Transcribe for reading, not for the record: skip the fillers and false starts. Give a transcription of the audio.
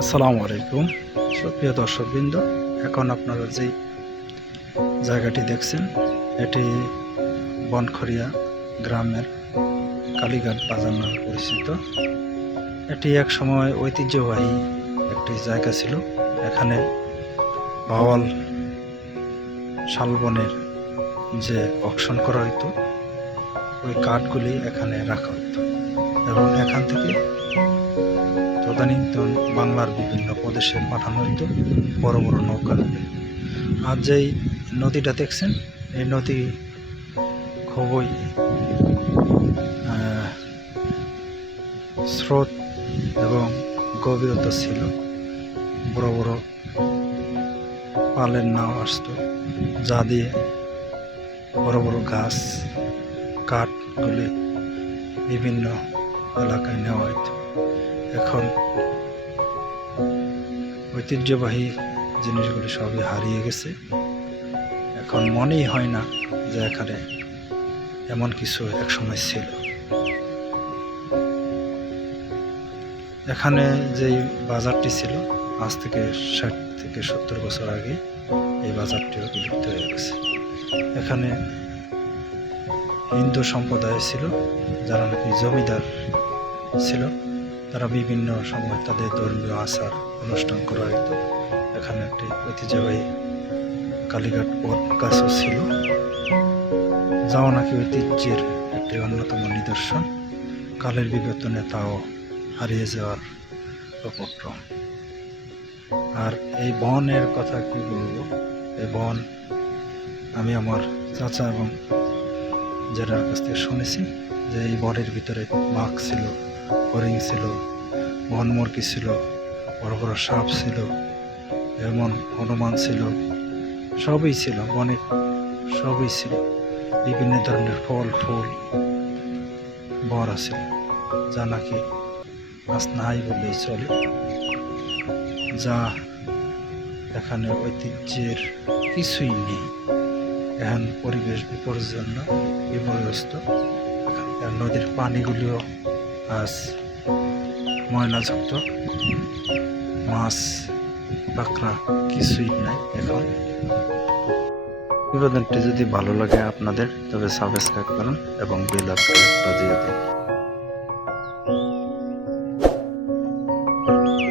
আসসালামু আলাইকুম সুপ্রিয় দর্শকবৃন্দ, এখন আপনারা যে জায়গাটি দেখছেন এটি বনখড়িয়া গ্রামের কালীঘাট বাজার নামে পরিচিত। এটি এক সময় ঐতিহ্যবাহী একটি জায়গা ছিল। এখানে ভাওয়াল শালবনের যে অকশন করা হতো ওই কাঠগুলি এখানে রাখা হতো এবং এখান থেকে তদানীন্তন বাংলার বিভিন্ন প্রদেশে পাঠানো হতো বড় বড় নৌকা। আর যেই নদীটা দেখছেন এই নদী খুবই স্রোত এবং গভীরতা ছিল। বড় বড় পালের নাও আসতো, যা দিয়ে বড় বড় গাছ কাঠগুলি বিভিন্ন এলাকায় নেওয়া হতো। এখন ঐতিহ্যবাহী জিনিসগুলি সবই হারিয়ে গেছে। এখন মনেই হয় না যে এখানে এমন কিছু একসময় ছিল। এখানে যেই বাজারটি ছিল আজ থেকে 60 থেকে 70 বছর আগে এই বাজারটিও বিলুপ্ত হয়ে গেছে। এখানে হিন্দু সম্প্রদায় ছিল, যারা নাকি জমিদার ছিল। তারা বিভিন্ন সময় তাদের ধর্মীয় আচার অনুষ্ঠান করা হতো। এখানে একটি ঐতিহ্যবাহী কালীঘাট বট গাছও ছিল, যাও নাকি ঐতিহ্যের একটি অন্যতম নিদর্শন। কালের বিবর্তনে তাও হারিয়ে যাওয়ার উপক্রম। আর এই বনের কথা কি বলবো, এই বন আমি আমার চাচা এবং জেঠার কাছ থেকে শুনেছি যে এই বনের ভিতরে বাঘ ছিল, হরিণ ছিল, বনমুরগি ছিল, বড় বড় সাপ ছিল, এমন হনুমান ছিল, সবই ছিল বনে, সবই ছিল। বিভিন্ন ধরনের ফল ফুল বর আছে, যা নাকি আজ নাই বললেই চলে। যা এখানে ঐতিহ্যের কিছুই নেই। এখন পরিবেশ বিপর্যস্ত। এখানকার নদীর পানিগুলিও আজ ময়লাযুক্ত, মাছ কাঁকড়া কিছুই নাই এখন। বিনোদনটি যদি ভালো লাগে আপনাদের, তবে সাবস্ক্রাইব করুন এবং বেল আইকন বাজিয়ে দিন।